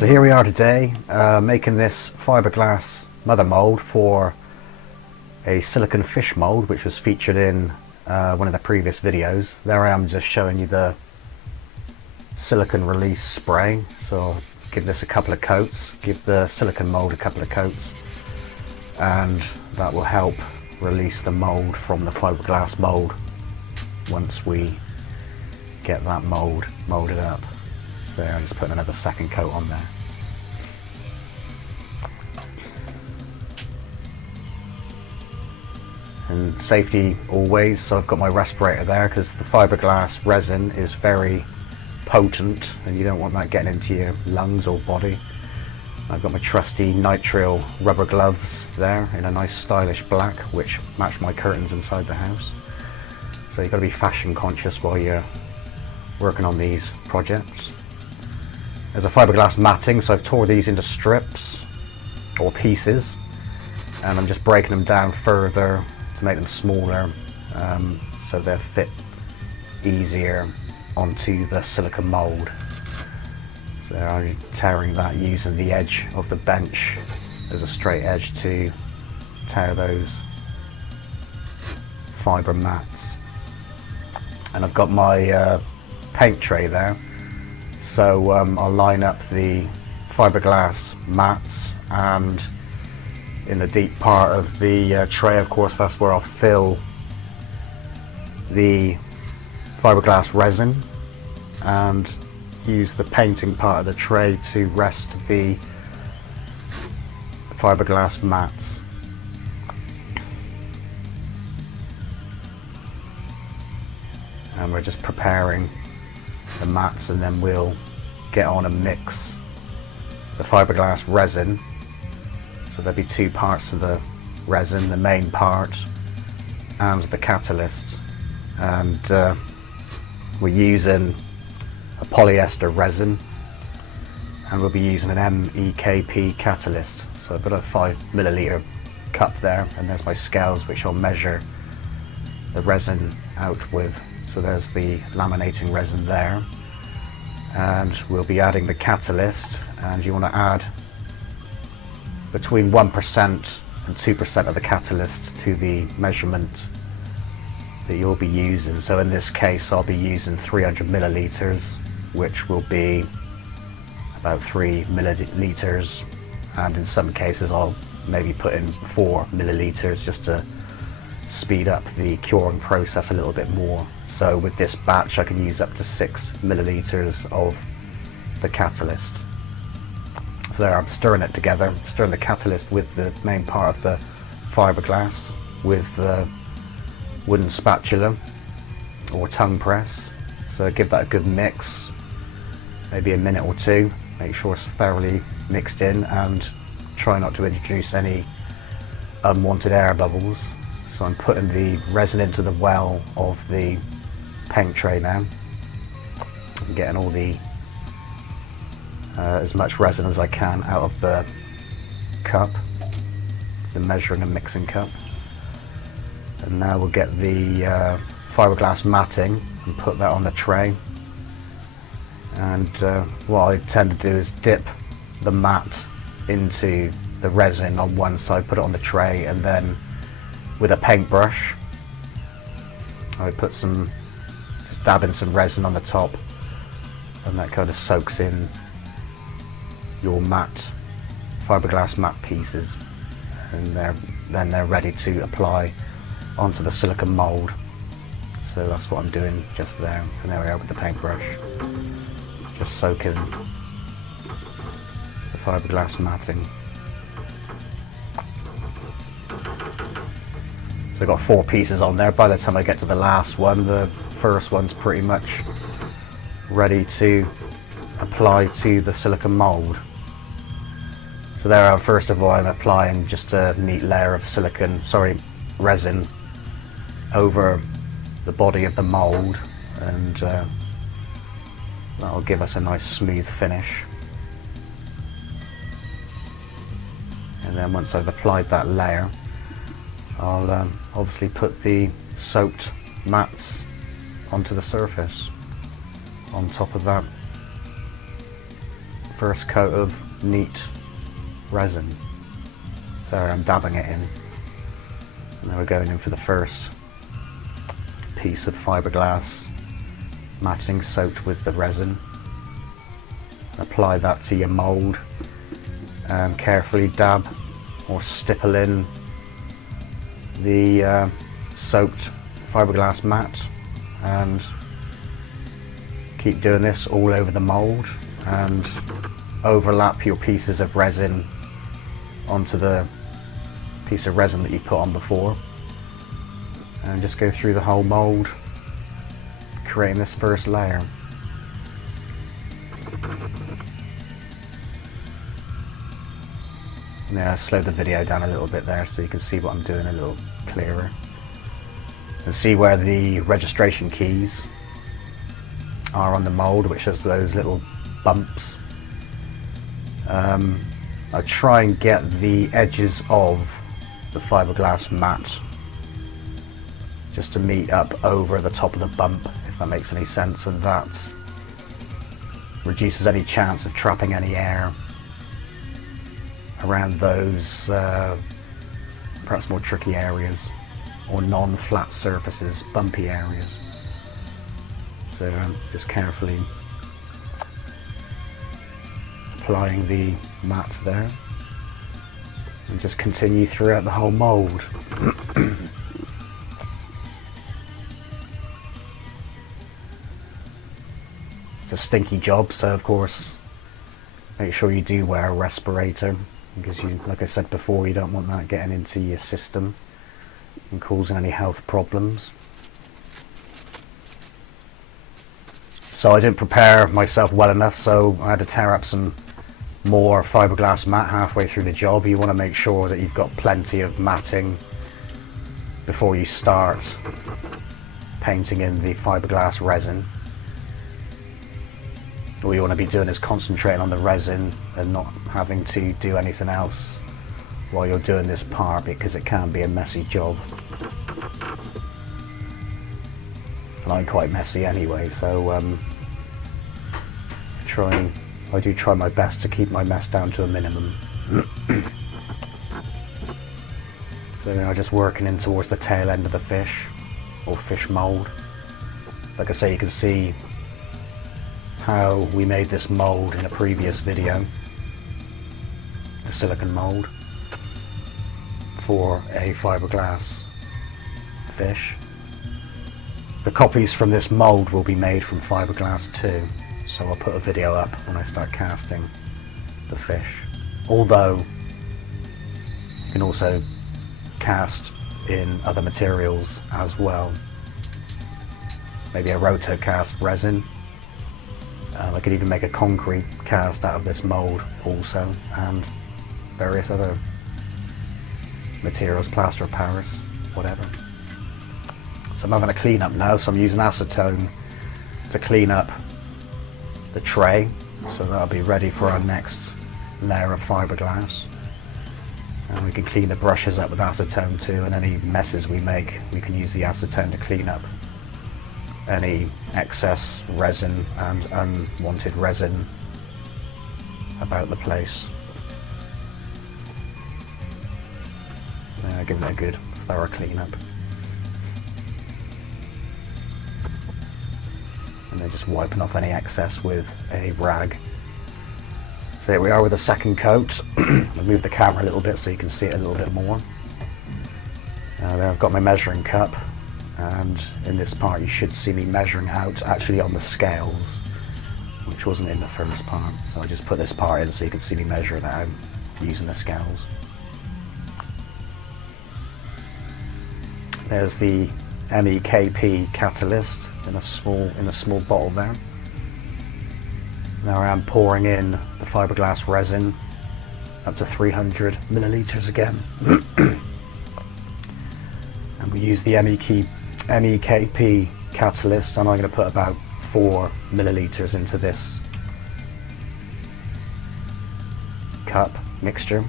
So here we are today, making this fiberglass mother mold for a silicone fish mold, which was featured in one of the previous videos. There I am, just showing you the silicone release spray. So I'll give this a couple of coats, give the silicone mold a couple of coats, and that will help release the mold from the fiberglass mold once we get that mold molded up. There, I'm just putting another second coat on there. And safety always, so I've got my respirator there because the fiberglass resin is very potent and you don't want that getting into your lungs or body. I've got my trusty nitrile rubber gloves there in a nice stylish black, which match my curtains inside the house. So you've got to be fashion conscious while you're working on these projects. There's a fiberglass matting, so I've tore these into strips or pieces, and I'm just breaking them down further to make them smaller, so they'll fit easier onto the silicone mold. So I'm tearing that using the edge of the bench as a straight edge to tear those fibre mats. And I've got my paint tray there. So I'll line up the fiberglass mats, and in the deep part of the tray, of course, that's where I'll fill the fiberglass resin and use the painting part of the tray to rest the fiberglass mats. And we're just preparing the mats, and then we'll get on and mix the fiberglass resin. So there'll be two parts to the resin, the main part and the catalyst, and we're using a polyester resin, and we'll be using an MEKP catalyst. So I've got a 5 milliliter cup there, and there's my scales which I'll measure the resin out with. So there's the laminating resin there, and we'll be adding the catalyst, and you want to add between 1% and 2% of the catalyst to the measurement that you'll be using. So in this case I'll be using 300 milliliters, which will be about 3 milliliters, and in some cases I'll maybe put in 4 milliliters just to speed up the curing process a little bit more. So with this batch I can use up to 6 milliliters of the catalyst. So there, I'm stirring it together, stirring the catalyst with the main part of the fiberglass with the wooden spatula or tongue press. So give that a good mix, maybe a minute or two, make sure it's thoroughly mixed in, and try not to introduce any unwanted air bubbles. So I'm putting the resin into the well of the paint tray now. I'm getting all the as much resin as I can out of the cup, the measuring and mixing cup. And now we'll get the fiberglass matting and put that on the tray. And what I tend to do is dip the mat into the resin on one side, put it on the tray, and then with a paintbrush I put some, just dabbing some resin on the top, and that kind of soaks in your matte fiberglass matte pieces, and then they're ready to apply onto the silicone mold. So that's what I'm doing just there, and there we are with the paintbrush, just soaking the fiberglass matting. So I've got 4 pieces on there. By the time I get to the last one, the first one's pretty much ready to apply to the silicone mold. So there, first of all, I'm applying just a neat layer of resin over the body of the mold, and that'll give us a nice smooth finish. And then once I've applied that layer, I'll obviously put the soaked mats onto the surface on top of that first coat of neat resin. So I'm dabbing it in. And then we're going in for the first piece of fiberglass matting soaked with the resin. Apply that to your mould and carefully dab or stipple in the soaked fiberglass mat, and keep doing this all over the mould, and overlap your pieces of resin onto the piece of resin that you put on before, and just go through the whole mould creating this first layer. Now I slowed the video down a little bit there so you can see what I'm doing a little clearer. And see where the registration keys are on the mould, which has those little bumps. I try and get the edges of the fiberglass mat just to meet up over the top of the bump, if that makes any sense, and that reduces any chance of trapping any air around those perhaps more tricky areas or non-flat surfaces, bumpy areas. So just carefully applying the mat there, and just continue throughout the whole mould. It's a stinky job, so of course make sure you do wear a respirator, because you, like I said before, you don't want that getting into your system and causing any health problems. So I didn't prepare myself well enough, so I had to tear up some more fiberglass mat halfway through the job. You want to make sure that you've got plenty of matting before you start painting in the fiberglass resin. All you want to be doing is concentrating on the resin and not having to do anything else while you're doing this part, because it can be a messy job. And I'm quite messy anyway, so I do try my best to keep my mess down to a minimum. So now just working in towards the tail end of the fish, or fish mould. Like I say, you can see how we made this mould in a previous video, a silicone mould for a fiberglass fish. The copies from this mould will be made from fiberglass too, so I'll put a video up when I start casting the fish. Although you can also cast in other materials as well, maybe a rotocast resin. I could even make a concrete cast out of this mould also, and various other materials, plaster of Paris, whatever. So I'm having a clean up now, so I'm using acetone to clean up the tray, so that'll be ready for our next layer of fiberglass. And we can clean the brushes up with acetone too, and any messes we make, we can use the acetone to clean up any excess resin and unwanted resin about the place. Give it a good thorough clean up. And then just wiping off any excess with a rag. So here we are with the second coat. I'll move the camera a little bit so you can see it a little bit more. There I've got my measuring cup, and in this part you should see me measuring out actually on the scales, which wasn't in the first part. So I just put this part in so you can see me measuring it out using the scales. There's the MEKP catalyst in a small bottle there. Now I am pouring in the fiberglass resin up to 300 milliliters again. And we use the MEKP catalyst, and I'm going to put about 4 milliliters into this cup mixture.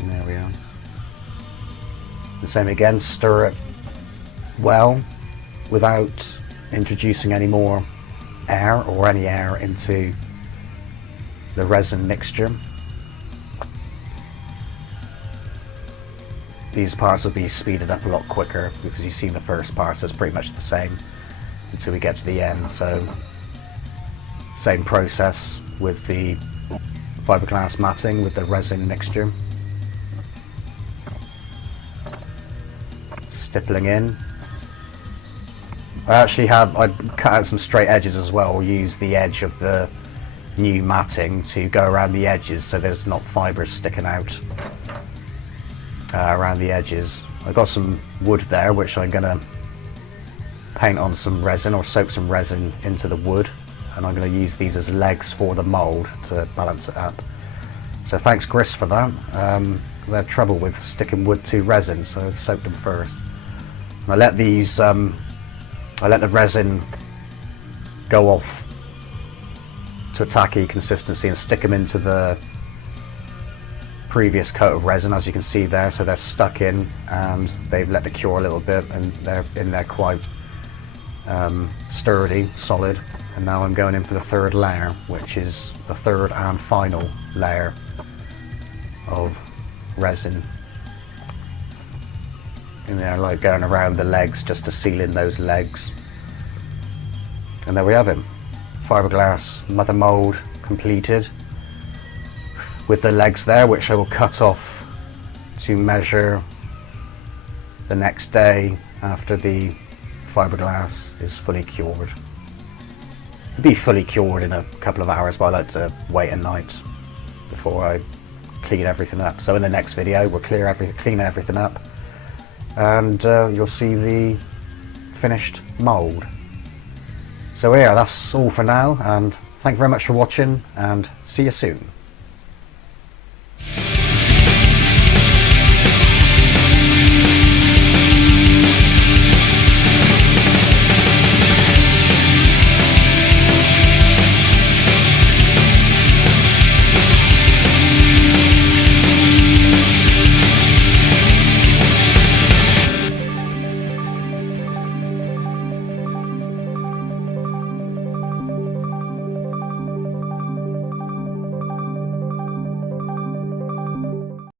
And there we are. The same again, stir it well without introducing any more air or any air into the resin mixture. These parts will be speeded up a lot quicker because you've seen the first parts, it's pretty much the same until we get to the end. So same process with the fiberglass matting with the resin mixture. Stippling in. I cut out some straight edges as well. We'll use the edge of the new matting to go around the edges so there's not fibres sticking out around the edges. I've got some wood there which I'm going to paint on some resin or soak some resin into the wood, and I'm going to use these as legs for the mould to balance it up. So thanks Gris for that. I had trouble with sticking wood to resin, so I've soaked them first. And I let these I let the resin go off to a tacky consistency and stick them into the previous coat of resin, as you can see there. So they're stuck in and they've let it cure a little bit, and they're in there quite sturdy, solid. And now I'm going in for the third layer, which is the third and final layer of resin. And they're like going around the legs just to seal in those legs. And there we have it. Fiberglass mother mould completed, with the legs there, which I will cut off to measure the next day after the fiberglass is fully cured. It'll be fully cured in a couple of hours, but I like to wait a night before I clean everything up. So in the next video we'll clean everything up, and you'll see the finished mould. So yeah, that's all for now, and thank you very much for watching, and see you soon.